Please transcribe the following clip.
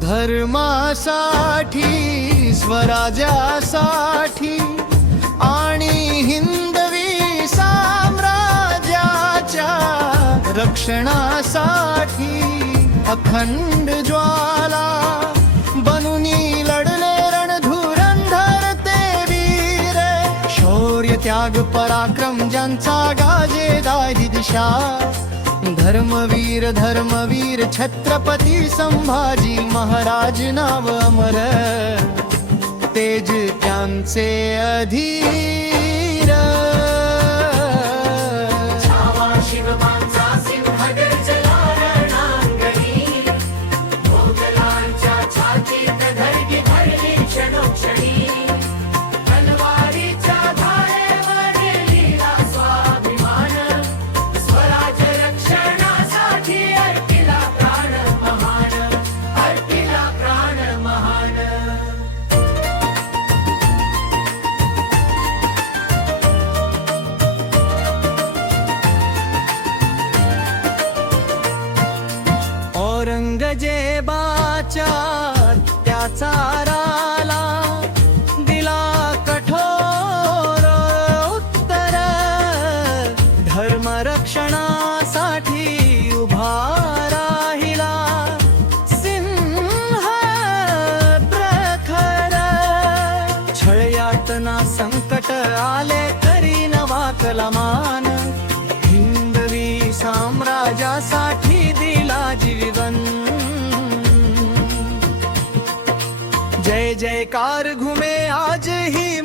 धर्मासाठी स्वराज्यासाठी आणि हिंदवी साम्राज्याच्या रक्षणासाठी अखंड ज्वाला बनूनी लढले रणधुरंधर ते वीर शौर्य त्याग पराक्रम ज्यांचा गाजे दारी दिशा धर्मवीर छत्रपती संभाजी महाराज नाव अमर तेज त्यांचे अधीर औरंगजेबाच्या त्याचा राला दिला कठोर उत्तर धर्मरक्षणासाठी उभा राहिला सिंह प्रखर छळ यातना संकट आले तरी न वाकला मान हिंदवी साम्राज्यासाठी दिला जीवन जय जयकार घुमे आज ही